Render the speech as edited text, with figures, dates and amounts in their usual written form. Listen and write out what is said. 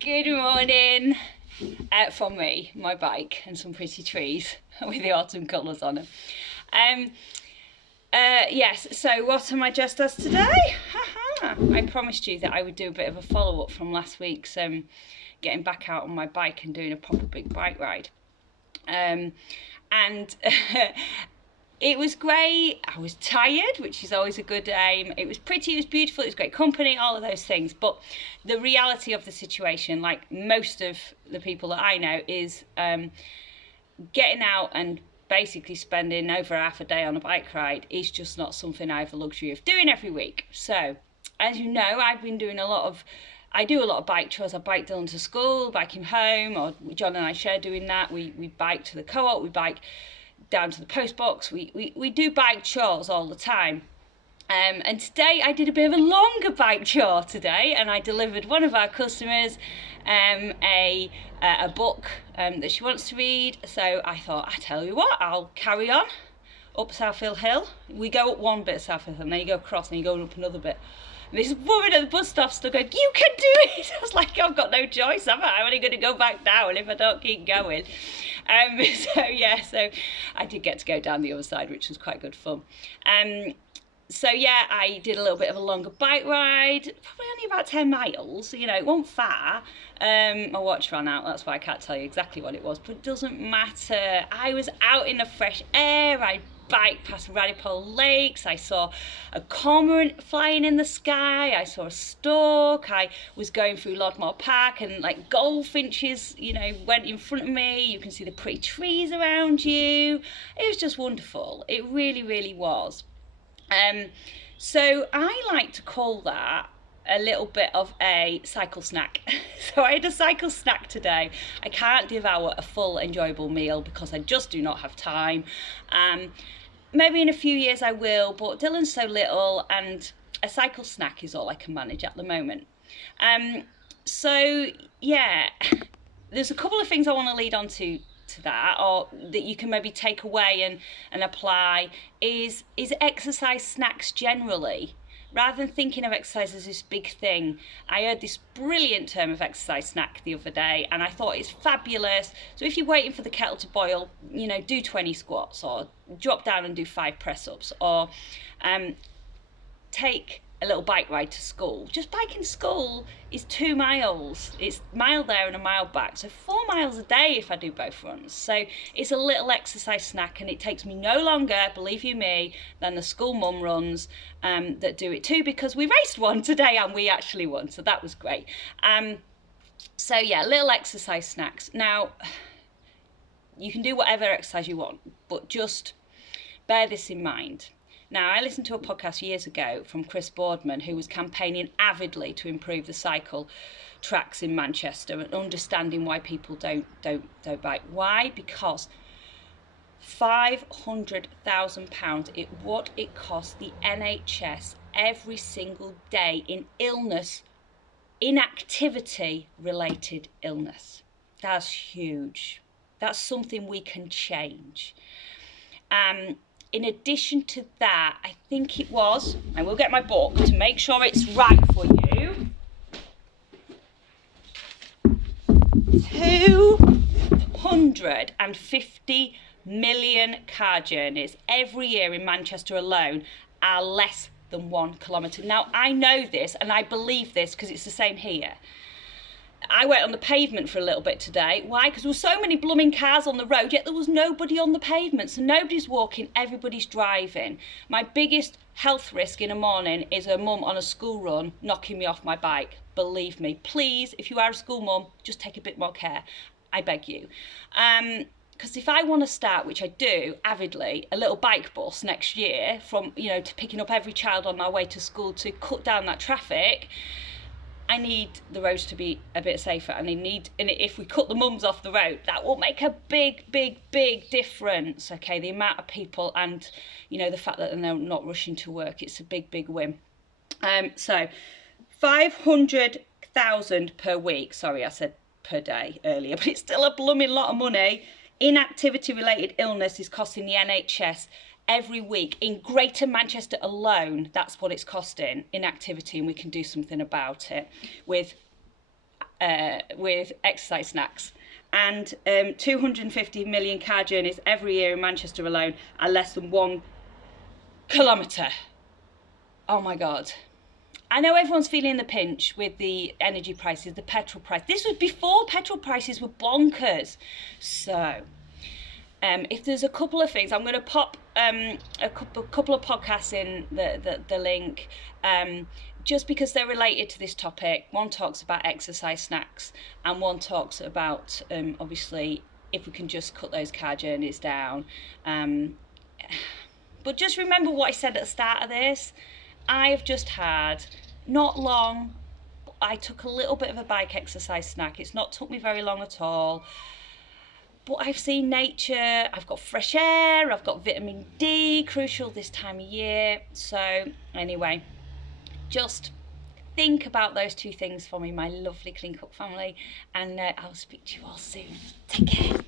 Good morning from me, my bike, and some pretty trees with the autumn colours on them. Yes, so what am I dressed as today? I promised you that I would do a bit of a follow-up from last week's getting back out on my bike and doing a proper big bike ride. And it was great. I was tired, which is always a good aim. It was pretty, it was beautiful, it was great company, all of those things. But the reality of the situation, like most of the people that I know, is getting out and basically spending over half a day on a bike ride is just not something I have the luxury of doing every week. So, as you know, I've been doing I do a lot of bike chores. I bike Dylan to school, bike him home, or John and I share doing that. We bike to the co-op, we bike down to the post box. We do bike chores all the time. And today I did a bit of a longer bike chore today, and I delivered one of our customers a book that she wants to read. So I thought, I tell you what, I'll carry on up Southfield Hill. We go up one bit of Southfield Hill, and then you go across and you go up another bit. And this woman at the bus stop still going, "You can do it!" I was like, I've got no choice, am I? I'm only going to go back down if I don't keep going. So I did get to go down the other side, which was quite good fun. So yeah, I did a little bit of a longer bike ride, probably only about 10 miles, you know, it wasn't far. My watch ran out, that's why I can't tell you exactly what it was, but it doesn't matter. I was out in the fresh air, I biked past Radipole Lakes, I saw a cormorant flying in the sky, I saw a stork, I was going through Lodmore Park and like goldfinches, you know, went in front of me. You can see the pretty trees around you. It was just wonderful. It really, really was. So I like to call that a little bit of a cycle snack. So I had a cycle snack today. I can't devour a full enjoyable meal because I just do not have time. Maybe in a few years I will, but Dylan's so little and a cycle snack is all I can manage at the moment. So yeah, there's a couple of things I want to lead on to that, or that you can maybe take away and apply, is exercise snacks generally. Rather than thinking of exercise as this big thing, I heard this brilliant term of exercise snack the other day and I thought it's fabulous. So if you're waiting for the kettle to boil, you know, do 20 squats or drop down and do 5 press-ups, or take a little bike ride to school. Just biking to school is 2 miles. It's a mile there and a mile back, so 4 miles a day if I do both runs. So it's a little exercise snack, and it takes me no longer, believe you me, than the school mum runs that do it too, because we raced one today and we actually won, so that was great. So yeah, little exercise snacks. Now, you can do whatever exercise you want, but just bear this in mind. Now, I listened to a podcast years ago from Chris Boardman, who was campaigning avidly to improve the cycle tracks in Manchester and understanding why people don't bike. Why? Because £500,000 what it costs the NHS every single day in illness, inactivity related illness. That's huge. That's something we can change. In addition to that, I think it was, I will get my book to make sure it's right for you, 250 million car journeys every year in Manchester alone are less than 1 kilometre. Now, I know this and I believe this because it's the same here. I went on the pavement for a little bit today. Why? Because there were so many blooming cars on the road, yet there was nobody on the pavement. So nobody's walking, everybody's driving. My biggest health risk in a morning is a mum on a school run knocking me off my bike. Believe me, please, if you are a school mum, just take a bit more care. I beg you. Because if I want to start, which I do avidly, a little bike bus next year from, you know, to picking up every child on their way to school to cut down that traffic, I need the roads to be a bit safer, and if we cut the mums off the road, that will make a big, big, big difference. Okay, the amount of people and, you know, the fact that they're not rushing to work, it's a big, big win. So 500,000 per week. Sorry, I said per day earlier, but it's still a blooming lot of money. Inactivity related illness is costing the NHS every week in Greater Manchester alone. That's what it's costing, inactivity, and we can do something about it with with exercise snacks. And 250 million car journeys every year in Manchester alone are less than 1 kilometre. Oh my God. I know everyone's feeling the pinch with the energy prices, the petrol price. This was before petrol prices were bonkers. So, if there's a couple of things, I'm going to pop a couple of podcasts in the link, just because they're related to this topic. One talks about exercise snacks, and one talks about, obviously, if we can just cut those car journeys down. But just remember what I said at the start of this. I've just had, not long, I took a little bit of a bike exercise snack. It's not took me very long at all. But I've seen nature, I've got fresh air, I've got vitamin D, crucial this time of year. So anyway, just think about those two things for me, my lovely Clean Cook family, and I'll speak to you all soon. Take care.